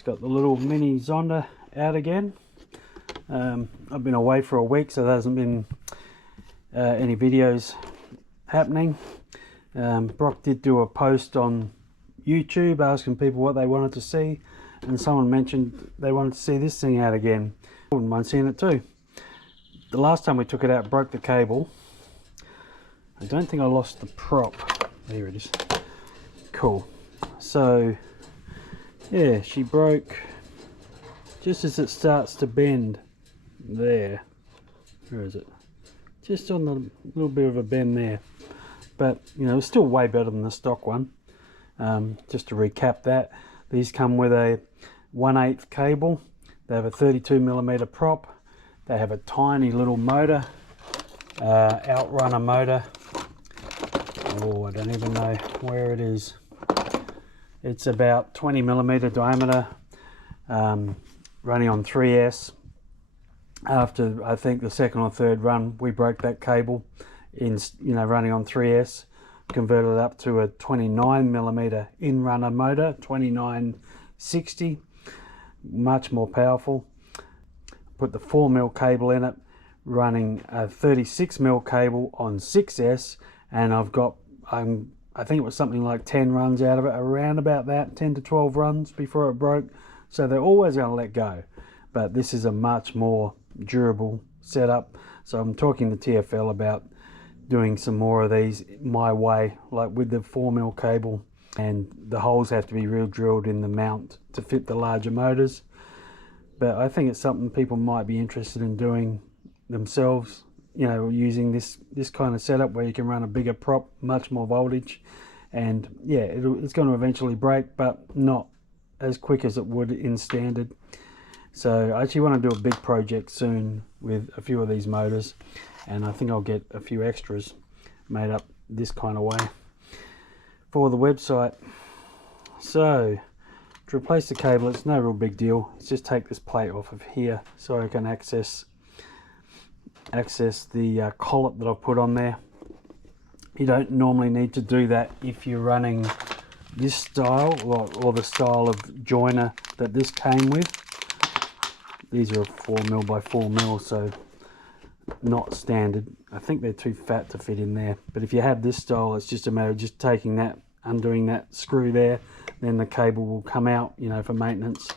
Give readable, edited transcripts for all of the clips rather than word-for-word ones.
Just got the little mini Zonda out again. I've been away for a week, so there hasn't been any videos happening. Brock did do a post on YouTube asking people what they wanted to see, and someone mentioned they wanted to see this thing out again. I wouldn't mind seeing it too. The last time we took it out, broke the cable. I don't think I lost the prop. There it is. Cool. So yeah, she broke just as it starts to bend there. Where is it? Just on the little bit of a bend there. But you know, it's still way better than the stock one. Just to recap that, these come with a 1/8 cable. They have a 32mm prop. They have a tiny little motor, outrunner motor. Oh, I don't even know where it is. It's about 20mm diameter, running on 3S. After I think the second or third run, we broke that cable in, running on 3S, converted it up to a 29mm in-runner motor, 2960, much more powerful. Put the 4mm cable in it, running a 36mm cable on 6S, and I've got, I think it was something like 10 runs out of it, around about that, 10 to 12 runs before it broke. So they're always going to let go, but this is a much more durable setup. So I'm talking to TFL about doing some more of these my way, like with the 4mm cable, and the holes have to be real drilled in the mount to fit the larger motors. But I think it's something people might be interested in doing themselves, using this kind of setup where you can run a bigger prop, much more voltage, and yeah, it's going to eventually break, but not as quick as it would in standard. So I actually want to do a big project soon with a few of these motors, and I think I'll get a few extras made up this kind of way for the website. So to replace the cable, it's no real big deal. It's just take this plate off of here so I can access the collet that I've put on there. You don't normally need to do that if you're running this style or the style of joiner that this came with. These are 4mm by 4mm, so not standard. I think they're too fat to fit in there, but if you have this style, it's just a matter of just taking that, undoing that screw there, then the cable will come out, for maintenance.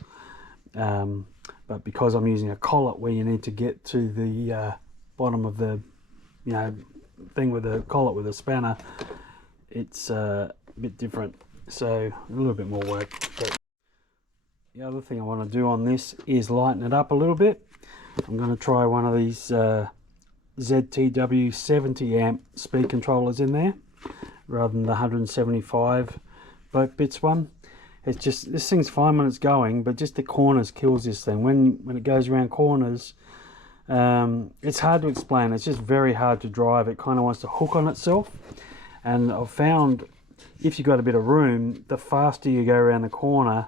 But because I'm using a collet where you need to get to the bottom of the thing with a collet with a spanner, it's a bit different, so a little bit more work. But the other thing I want to do on this is lighten it up a little bit. I'm going to try one of these ZTW 70 amp speed controllers in there rather than the 175 bits one. It's just, this thing's fine when it's going, but just the corners kills this thing. When it goes around corners, it's hard to explain. It's just very hard to drive. It kind of wants to hook on itself, and I've found if you've got a bit of room, the faster you go around the corner,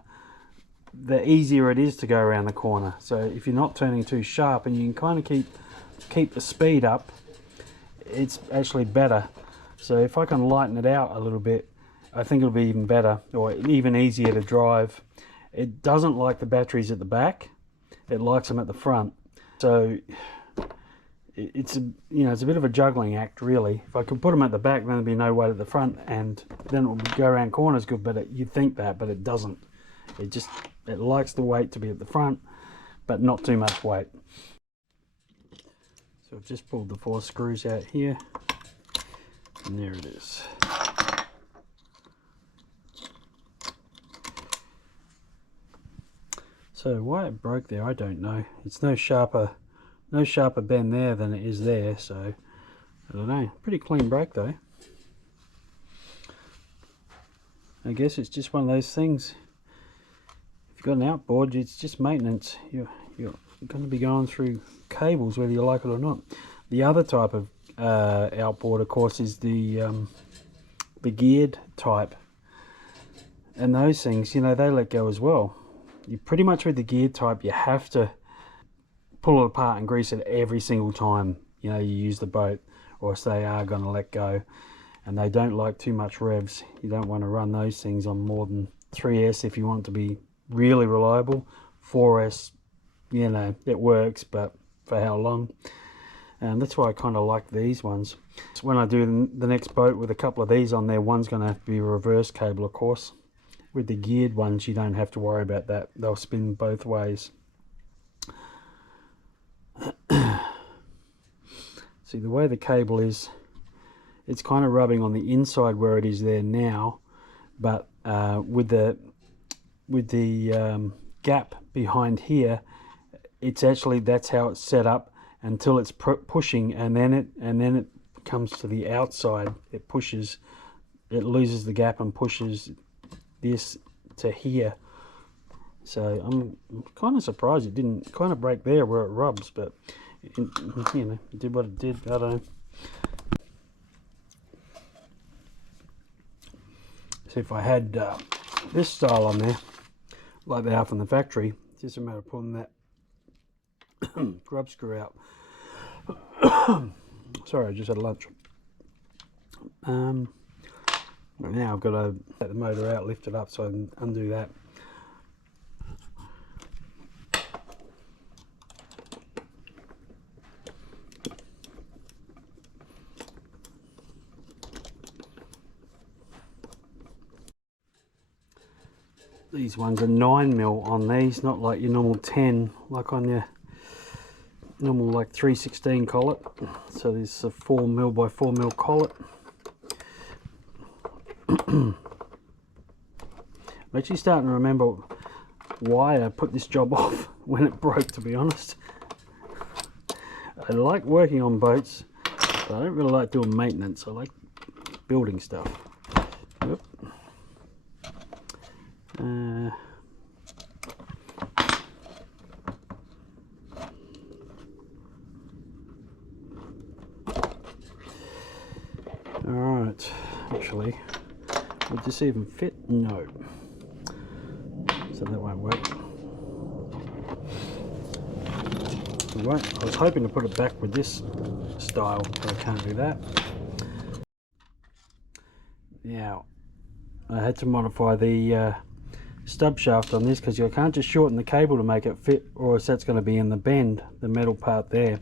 the easier it is to go around the corner. So if you're not turning too sharp and you can kind of keep the speed up, it's actually better. So if I can lighten it out a little bit, I think it'll be even better, or even easier to drive. It doesn't like the batteries at the back, it likes them at the front. So it's a bit of a juggling act, really. If I could put them at the back, then there'd be no weight at the front, and then it would go around corners good. But you'd think that, but it doesn't. It likes the weight to be at the front, but not too much weight. So I've just pulled the 4 screws out here, and there it is. So why it broke there, I don't know. It's no sharper bend there than it is there, so I don't know. Pretty clean break though. I guess it's just one of those things. If you've got an outboard, it's just maintenance. You're going to be going through cables whether you like it or not. The other type of outboard, of course, is the geared type, and those things, they let go as well. You pretty much, with the geared type, you have to pull it apart and grease it every single time you use the boat, or else they are going to let go, and they don't like too much revs. You don't want to run those things on more than 3S if you want it to be really reliable. 4S, you know, it works, but for how long? And that's why I kind of like these ones. So when I do the next boat with a couple of these on there, one's going to have to be a reverse cable, of course. With the geared ones, you don't have to worry about that. They'll spin both ways. See, the way the cable is, it's kind of rubbing on the inside where it is there now, but with the gap behind here, it's actually, that's how it's set up until it's pushing, and then it comes to the outside. It pushes, it loses the gap and pushes this to here. So I'm kind of surprised it didn't kind of break there where it rubs, but it, you know, it did what it did. I don't know. So if I had this style on there, like they are from the factory, it's just a matter of pulling that grub screw out. Sorry, I just had lunch. But now I've got to take the motor out, lift it up so I can undo that. These ones are 9mm on these, not like your normal 10, like on your normal like 316 collet. So this is a 4mm by 4mm collet. I'm actually starting to remember why I put this job off when it broke, to be honest. I like working on boats, but I don't really like doing maintenance. I like building stuff. Yep. Alright, actually, would this even fit? No. So that won't work. It won't. I was hoping to put it back with this style, but I can't do that. Now, I had to modify the stub shaft on this because you can't just shorten the cable to make it fit, or else that's going to be in the bend, the metal part there.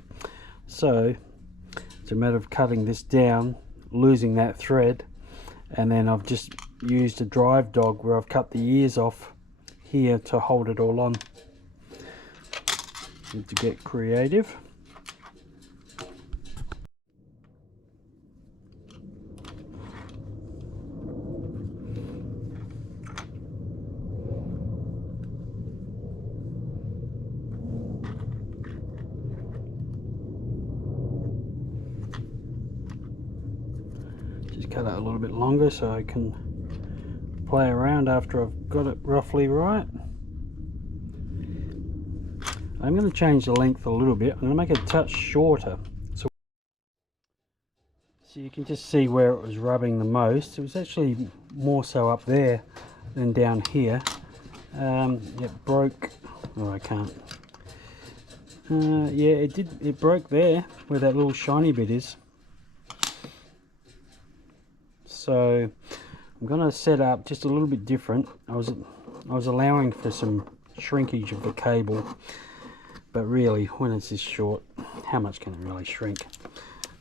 So it's a matter of cutting this down, losing that thread, and then I've just used a drive dog where I've cut the ears off here to hold it all on. Need to get creative. Cut it a little bit longer so I can play around after I've got it roughly right. I'm going to change the length a little bit. I'm going to make it a touch shorter. So you can just see where it was rubbing the most. It was actually more so up there than down here. It broke. Oh, I can't. Yeah, it did. It broke there where that little shiny bit is. So I'm going to set up just a little bit different. I was allowing for some shrinkage of the cable, but really when it's this short, how much can it really shrink?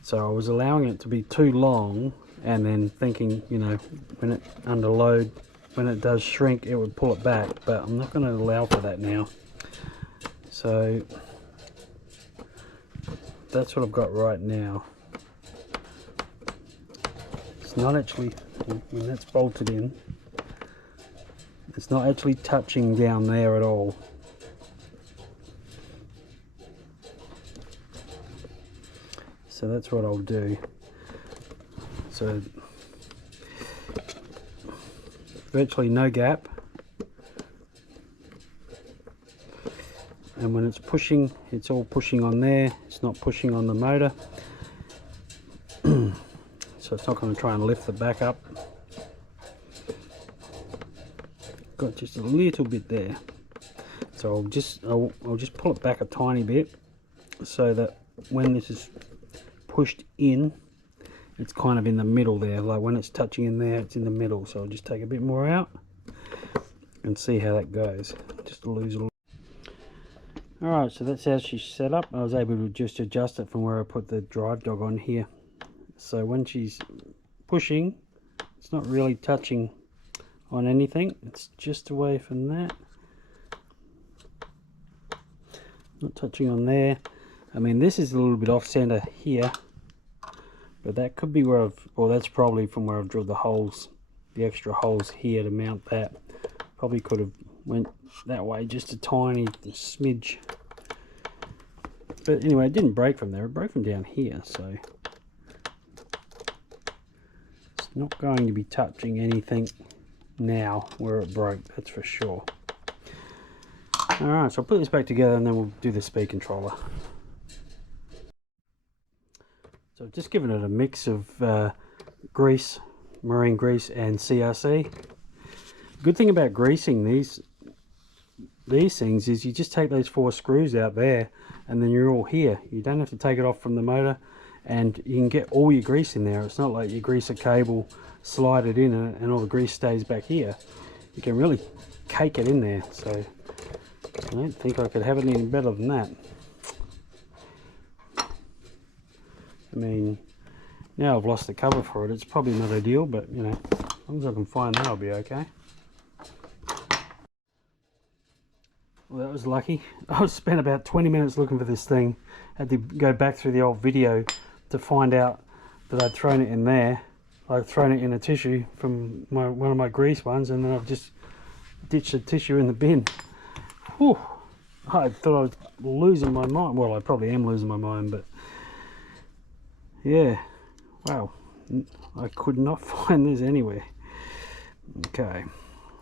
So I was allowing it to be too long, and then thinking, you know, when it under load, when it does shrink, it would pull it back, but I'm not going to allow for that now. So that's what I've got right now. It's not actually, when that's bolted in, it's not actually touching down there at all. So that's what I'll do. So virtually no gap, and when it's pushing, it's all pushing on there, it's not pushing on the motor. So it's not going to try and lift the back up. Got just a little bit there, so I'll just pull it back a tiny bit so that when this is pushed in, it's kind of in the middle there. Like when it's touching in there, it's in the middle. So I'll just take a bit more out, and see how that goes, just to lose a little. Alright, so that's how she's set up. I was able to just adjust it from where I put the drive dog on here. So when she's pushing, it's not really touching on anything, it's just away from that. Not touching on there. I mean, this is a little bit off center here, but that could be where that's probably from where I've drilled the holes, the extra holes here to mount that. Probably could have went that way just a tiny smidge. But anyway, it didn't break from there, it broke from down here, so it's not going to be touching anything now where it broke, that's for sure. Alright, so I'll put this back together and then we'll do the speed controller. So I've just given it a mix of grease, marine grease and CRC. Good thing about greasing these things is you just take those 4 screws out there and then you're all here. You don't have to take it off from the motor and you can get all your grease in there. It's not like you grease a cable, slide it in and all the grease stays back here. You can really cake it in there, so I don't think I could have it any better than that. I mean, now I've lost the cover for it, it's probably not ideal, but you know, as long as I can find that, I'll be okay. Well, that was lucky. I spent about 20 minutes looking for this thing. Had to go back through the old video to find out that I'd thrown it in there. I'd thrown it in a tissue from one of my grease ones, and then I've just ditched the tissue in the bin. Whew. I thought I was losing my mind. Well, I probably am losing my mind, but yeah, wow, I could not find this anywhere. Okay,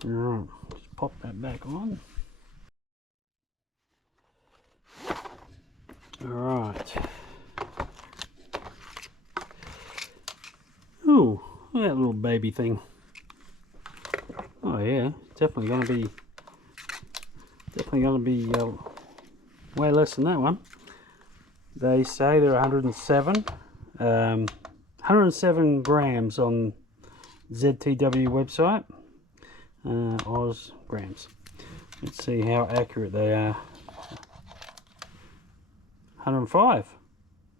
all right, just pop that back on. All right. Ooh, look at that little baby thing. Oh yeah, definitely gonna be way less than that one. They say they're 107 grams on ZTW website, Oz grams. Let's see how accurate they are. 105.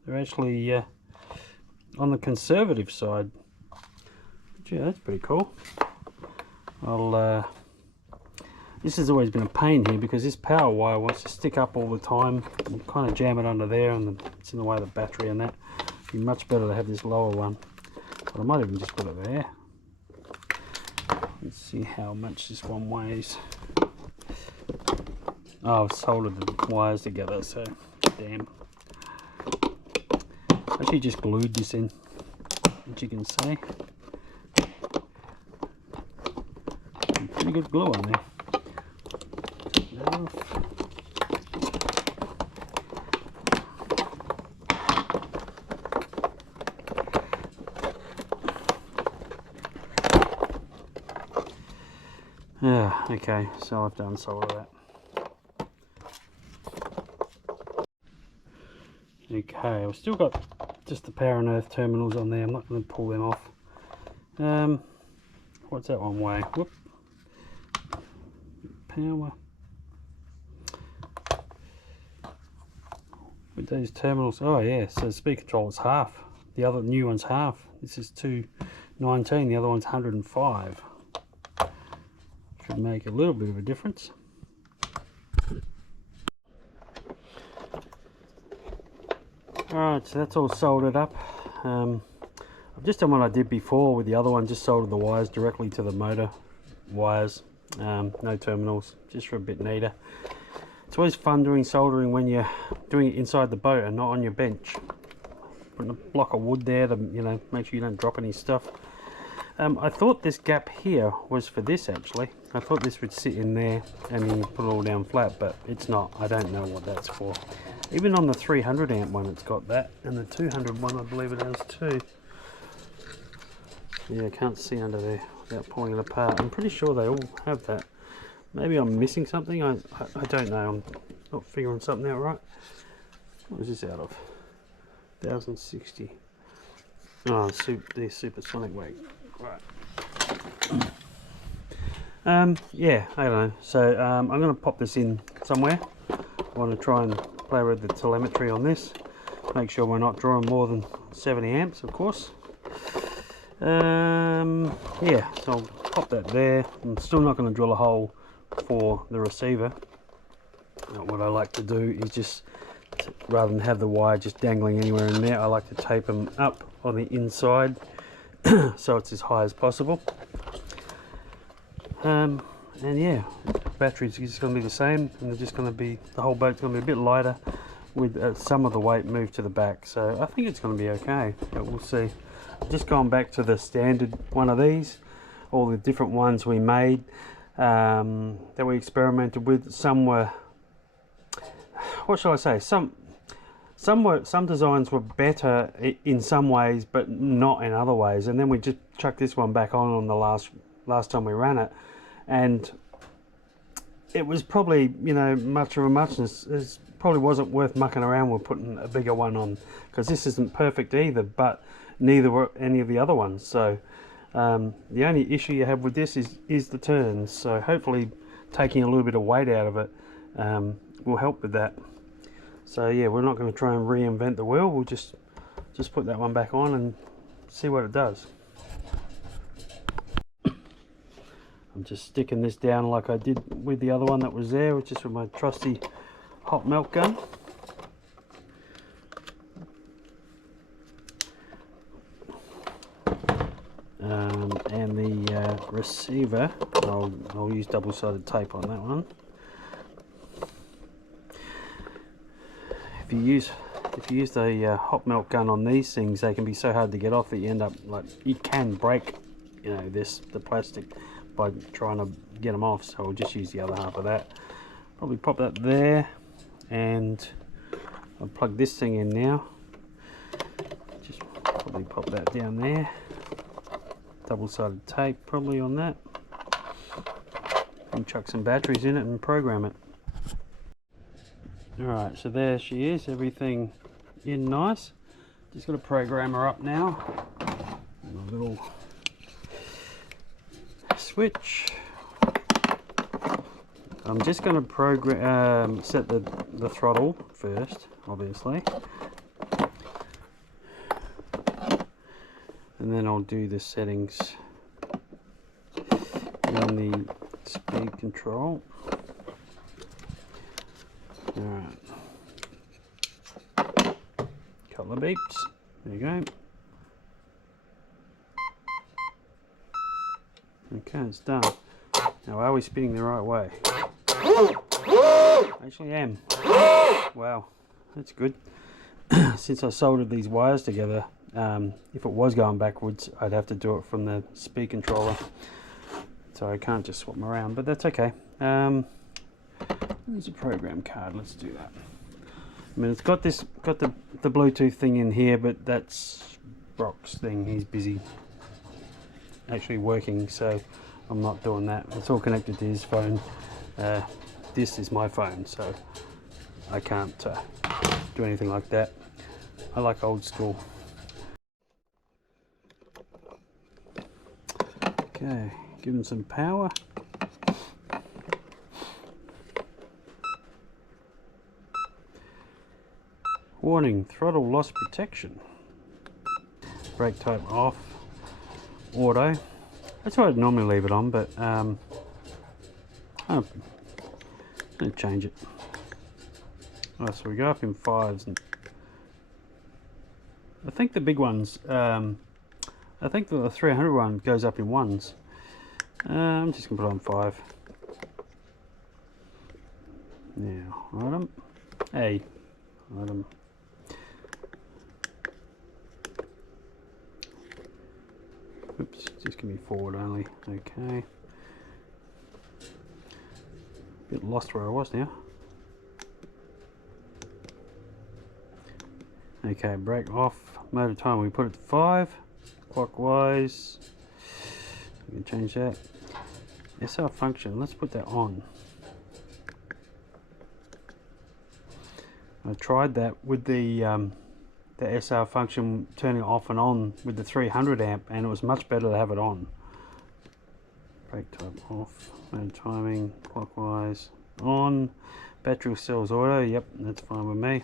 They're actually on the conservative side. Gee, that's pretty cool. This has always been a pain here because this power wire wants to stick up all the time. You kind of jam it under there and it's in the way of the battery and that. It'd be much better to have this lower one. But I might even just put it there. Let's see how much this one weighs. Oh, I've soldered the wires together, so damn. Actually just glued this in, as you can see. Pretty good glue on there. Yeah, okay, so I've done solder that. Okay, I've still got just the power and earth terminals on there. I'm not going to pull them off. What's that one weigh? Whoop. Power. With those terminals, oh yeah, so the speed control is half. The other new one's half. This is 219, the other one's 105. Should make a little bit of a difference. Alright, so that's all soldered up. I've just done what I did before with the other one, just soldered the wires directly to the motor wires. No terminals, just for a bit neater. It's always fun doing soldering when you're doing it inside the boat and not on your bench. Putting a block of wood there to, you know, make sure you don't drop any stuff. I thought this gap here was for this actually. I thought this would sit in there and then you put it all down flat, but it's not. I don't know what that's for. Even on the 300 amp one it's got that, and the 200 one I believe it has too. Yeah, I can't see under there without pulling it apart. I'm pretty sure they all have that. Maybe I'm missing something, I don't know, I'm not figuring something out right. What is this out of? 1060. Oh, the supersonic weight. Right. Yeah, I don't know. So I'm going to pop this in somewhere. I want to try and play with the telemetry on this. Make sure we're not drawing more than 70 amps, of course. Yeah, so I'll pop that there. I'm still not going to drill a hole for the receiver. What I like to do is just, rather than have the wire just dangling anywhere in there, I like to tape them up on the inside so it's as high as possible. And yeah, batteries is just going to be the same, and they're just going to be, the whole boat's going to be a bit lighter with some of the weight moved to the back. So I think it's going to be okay, but we'll see. I've just gone back to the standard one of these, all the different ones we made that we experimented with. Some were, what shall I say, some designs were better in some ways but not in other ways, and then we just chucked this one back on the last time we ran it, and it was probably, you know, much of a muchness. It probably wasn't worth mucking around with putting a bigger one on, because this isn't perfect either, but neither were any of the other ones. So the only issue you have with this is the turns, so hopefully taking a little bit of weight out of it will help with that. So yeah, we're not going to try and reinvent the wheel. We'll just put that one back on and see what it does. I'm just sticking this down like I did with the other one that was there, which is with my trusty hot melt gun. And the receiver, I'll use double-sided tape on that one. If you use the hot melt gun on these things, they can be so hard to get off that you end up, like, you can break, you know, the plastic by trying to get them off. So we'll just use the other half of that. Probably pop that there, and I'll plug this thing in now. Just probably pop that down there. Double-sided tape probably on that, and chuck some batteries in it and program it. Alright, so there she is, everything in nice. Just got to program her up now. And a little switch. I'm just going to program set the throttle first, obviously, and then I'll do the settings in the speed control. Alright, couple of beeps, there you go. Okay, it's done. Now, are we spinning the right way? I actually am. Wow, that's good. Since I soldered these wires together, if it was going backwards, I'd have to do it from the speed controller, so I can't just swap them around, but that's okay. There's a program card, let's do that. I mean, it's got the Bluetooth thing in here, but that's Brock's thing. He's busy actually working, so I'm not doing that. It's all connected to his phone. This is my phone, so I can't do anything like that. I like old school. Okay, give him some power. Warning, throttle loss protection. Brake type off. Auto. That's why I'd normally leave it on, but I'm going to change it. Oh, so we go up in 5s, and I think the big ones, I think the 300 one goes up in 1s. I'm just going to put it on 5. Now, item. Hey, item. Oops, just give me forward only. Okay. Bit lost where I was now. Okay, brake off. Motor time, we put it to 5. Clockwise. We can change that. SR function, let's put that on. I tried that with the SR function, turning it off and on with the 300 amp, and it was much better to have it on. Brake type off, no timing, clockwise, on. Battery cells auto, yep, that's fine with me.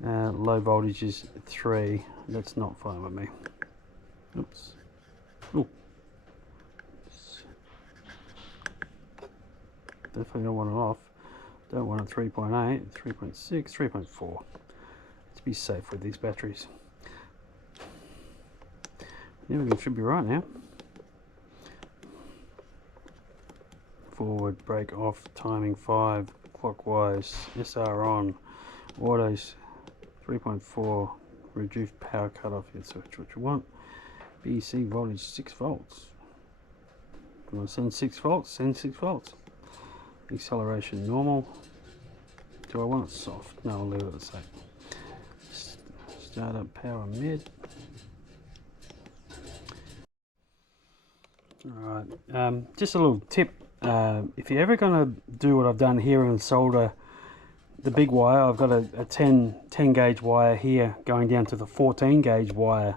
Low voltage is 3, that's not fine with me. Oops. Ooh. Definitely don't want it off. Don't want it 3.8, 3.6, 3.4. To be safe with these batteries. Everything should be right now. Forward, brake off, timing 5, clockwise, SR on, autos 3.4, reduced power cutoff, that's what you want. ESC voltage 6 volts. You want to send 6 volts? Send 6 volts. Acceleration normal. Do I want it soft? No, I'll leave it the same. Startup power mid. Alright, just a little tip. If you're ever going to do what I've done here and solder the big wire, I've got a 10 gauge wire here going down to the 14 gauge wire,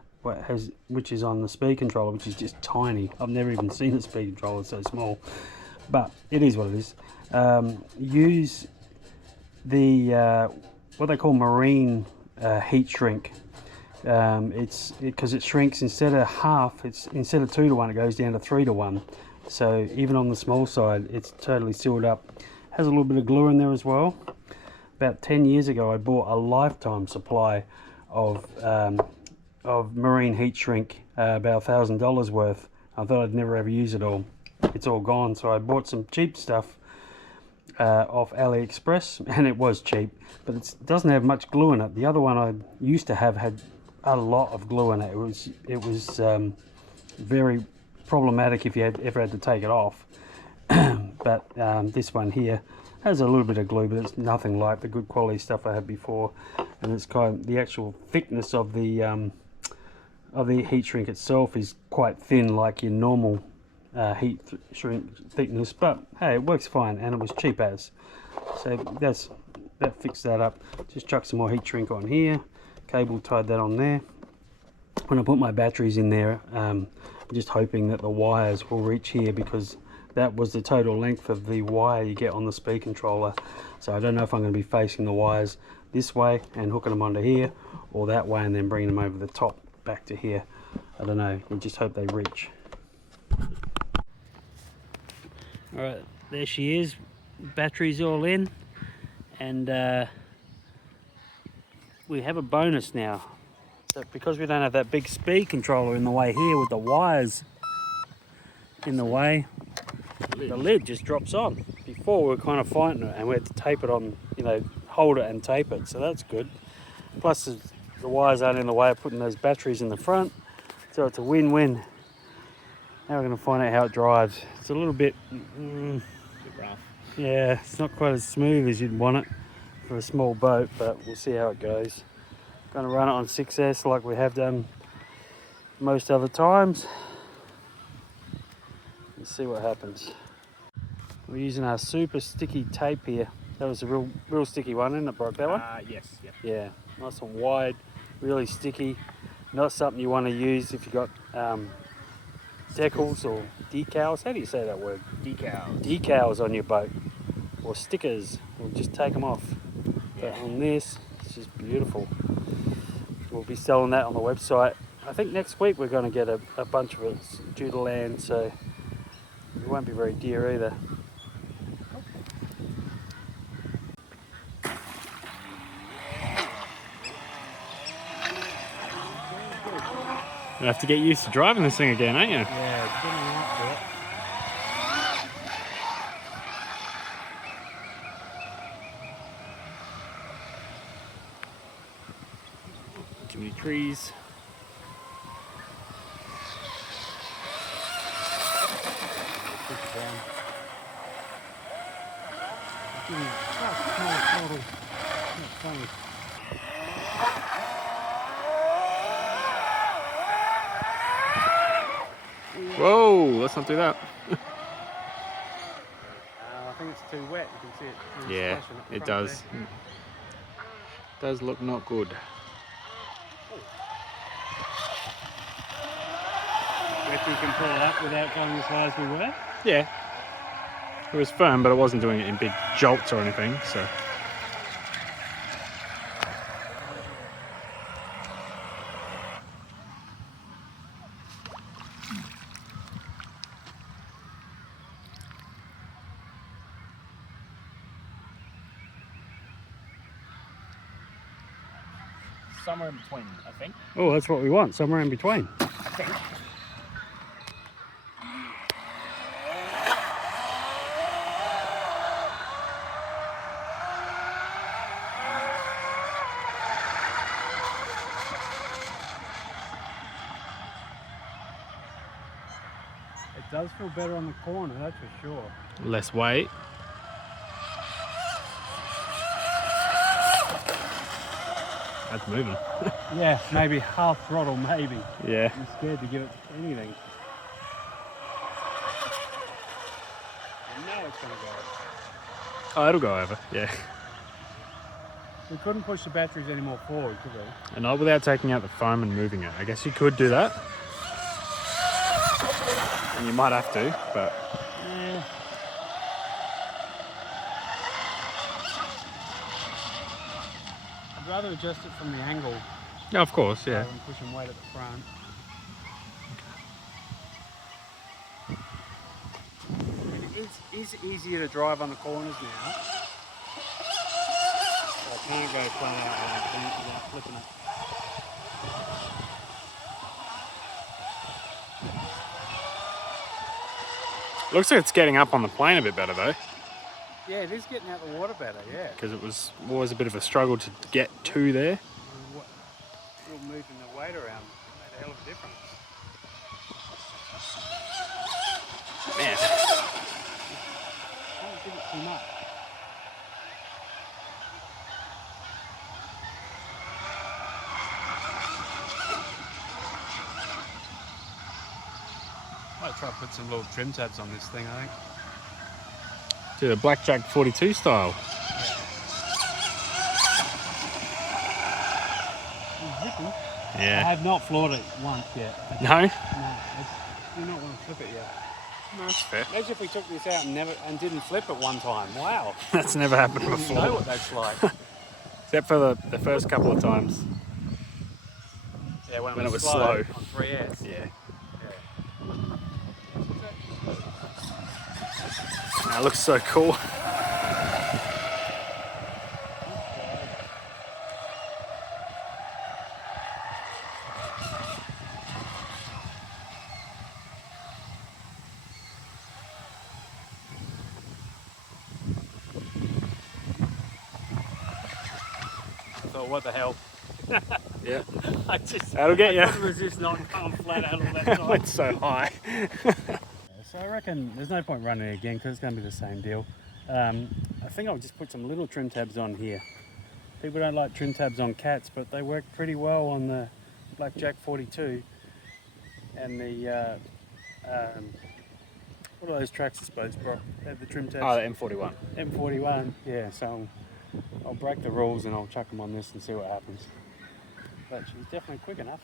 which is on the speed controller, which is just tiny. I've never even seen a speed controller so small, but it is what it is. Use the what they call marine heat shrink. It's because it shrinks instead of half, it's instead of 2 to 1, it goes down to 3 to 1. So even on the small side, it's totally sealed up. Has a little bit of glue in there as well. About 10 years ago, I bought a lifetime supply of marine heat shrink, about $1,000 worth. I thought I'd never ever use it all. It's all gone, so I bought some cheap stuff off AliExpress, and it was cheap, but it doesn't have much glue in it. The other one I used to have had a lot of glue in it. It was very problematic if you ever had to take it off. But this one here has a little bit of glue, but it's nothing like the good quality stuff I had before. And it's kind of, the actual thickness of the heat shrink itself is quite thin, like your normal heat shrink thickness. But hey, it works fine, and it was cheap as. So that fixed that up. Just chuck some more heat shrink on here. Cable tied that on there. When I put my batteries in there, I'm just hoping that the wires will reach here, because that was the total length of the wire you get on the speed controller. So I don't know if I'm going to be facing the wires this way and hooking them onto here, or that way and then bringing them over the top back to here. I don't know, we just hope they reach. Alright, there she is, batteries all in, and we have a bonus now. So because we don't have that big speed controller in the way here with the wires in the way, the lid just drops on. Before we were kind of fighting it and we had to tape it on, you know, hold it and tape it, so that's good. Plus the wires aren't in the way of putting those batteries in the front, so it's a win-win. Now we're going to find out how it drives. It's a little bit rough. Yeah, it's not quite as smooth as you'd want it for a small boat, but we'll see how it goes. Going to run it on 6S like we have done most other times. Let's see what happens. We're using our super sticky tape here. That was a real sticky one, isn't it, Bella? Yes. Yep. Yeah, nice and wide, really sticky. Not something you want to use if you've got decals or decals. How do you say that word? Decals. Decals on your boat, or stickers. We'll just take them off. Yeah. But on this, it's just beautiful. We'll be selling that on the website. I think next week we're going to get a bunch of it due to land, so it won't be very dear either. You have to get used to driving this thing again, aren't you? Yeah, it's getting up to it. Too many trees. Whoa, let's not do that. I think it's too wet, you can see it. Yeah, it does. There. Does look not good. Reckon you can pull it up without going as high as we were? Yeah. It was firm, but it wasn't doing it in big jolts or anything, so. Somewhere in between, I think. Oh, that's what we want, somewhere in between. I think. It does feel better on the corner, that's for sure. Less weight. That's moving. Yeah, maybe half throttle, maybe. Yeah. I'm scared to give it anything. I know it's going to go. Oh, it'll go over, yeah. We couldn't push the batteries any more forward, could we? And not without taking out the foam and moving it. I guess you could do that. And you might have to, but... Yeah. I'd rather adjust it from the angle Yeah, of course, yeah. rather than pushing weight at the front. It is easier to drive on the corners now. So I can't go flat out without flipping it. Looks like it's getting up on the plane a bit better though. Yeah, it is getting out the water better, yeah. Because it was always a bit of a struggle to get to there. Still moving the weight around made a hell of a difference. Man. Don't give it too much. Might try to put some little trim tabs on this thing, I think. Do the Blackjack 42 style. I Yeah. have not floored it once yet. No? No, do not want to flip it yet. No, that's fair. Imagine if we took this out and didn't flip it one time. Wow. That's never happened I don't before. know what that's like. Except for the first couple of times. Yeah, when it was slow. slow. On 3S. Yeah. That looks so cool. So what the hell? Yeah. I just That'll get you. I couldn't resist not going flat out all that It time. went so high. So I reckon there's no point running it again because it's going to be the same deal. I think I'll just put some little trim tabs on here. People don't like trim tabs on cats, but they work pretty well on the Blackjack 42 and the what are those tracks, I suppose, bro? They have the trim tabs. Oh, the M41. M41, yeah. So I'll break the rules and I'll chuck them on this and see what happens. But she's definitely quick enough.